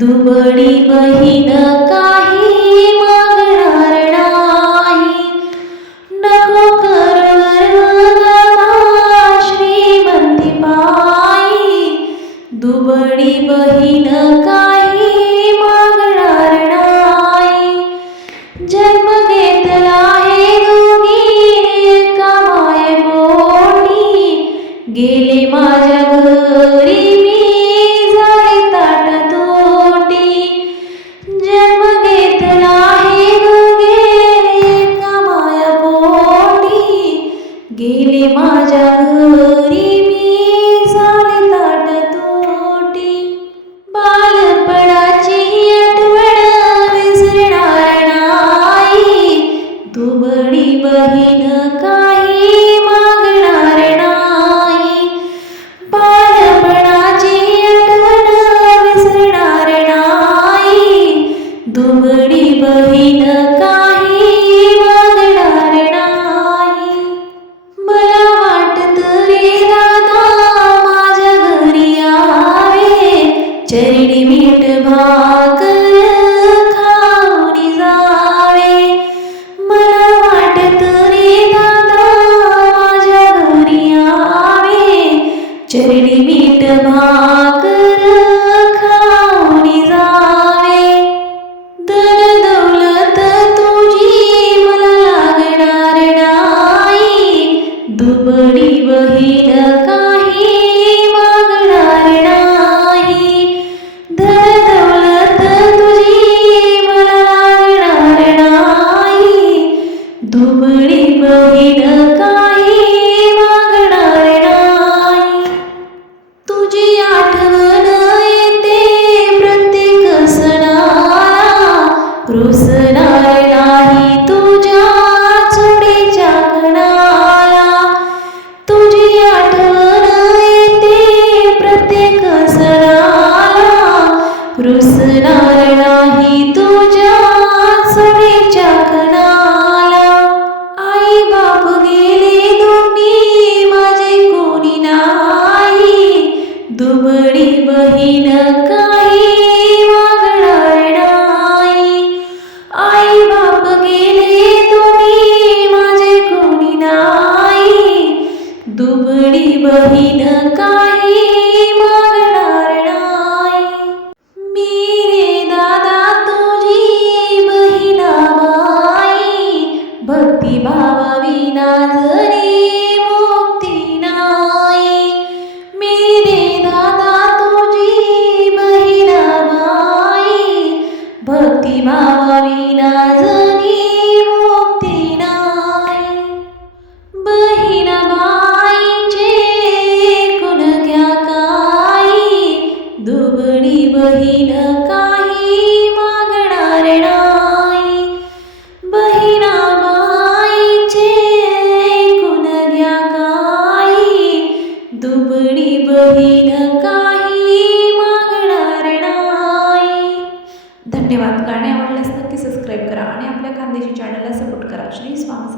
दुबळी बहीण काही मागणार नाही, नको करू गर्व श्रीमंती पायी. दुबळी बहीण काही मागणार नाही, जन्म घेतला हे दोघी एका मायेपोटी. गेले माझ्या घरी मी झाले ताटतोटी, जन्म घेतला हे दोघे एका मायेपोटी. गेले माझ्या घरी मी झाले ताटतोटी. बालपणाची आठवण विसरणार नाही, दुबळी बहीण काही मागणार नाही. बालपणाची आठवण विसरणार नाही, दुबळी बहीण काही मागणार नाही. मला वाटतं रे दादा माझ्या घरी यावे, चरणी मीठ भाकर खाऊन जावे. मला वाटतं रे दादा माझ्या घरी यावे, चरणी मीठ भाकर खाऊन जावे. धन दौलत तुझी मला लागणार नाही, दुबळी बहीण काही मागणार नाही. धन दौलत तुझी मला लागणार नाही, दुबळी बहीण काही मागणार नाही. तुझी आठवण येते प्रत्येक सणाला, रुसणार नाही तुझ्या चुडीच्या कणाला. तुझी आठवण येते प्रत्येक सणाला, रुसणार नाही तुझ्या चुडीच्या कणाला. आई बाप गेले दोन्ही माझे कोणी नाही, दुबळी बहीण काही मागणार नाही. आई बाप गेले दोन्ही माझे कोणी नाही, दुबळी बहीण काही मागणार नाही. मी रे दादा तुझी बहिणाबाई, भक्तिभावाविना जरी मुक्ती नाही. मी रे दादा तुझी बहिणाबाई, भक्तिभावाविना जरी मुक्ती नाही. बहिणाबाईचे ऐकून घ्या काही, दुबळी बहीण काही मागणार नाही. बहिणाबाईचे ऐकून घ्या काही, दुबळी बहीण काही मागणार नाही. धन्यवाद. गाणे आवडल्यास नक्की सबस्क्राईब करा आणि आपल्या खानदेशी चॅनलला सपोर्ट करा. श्री स्वामी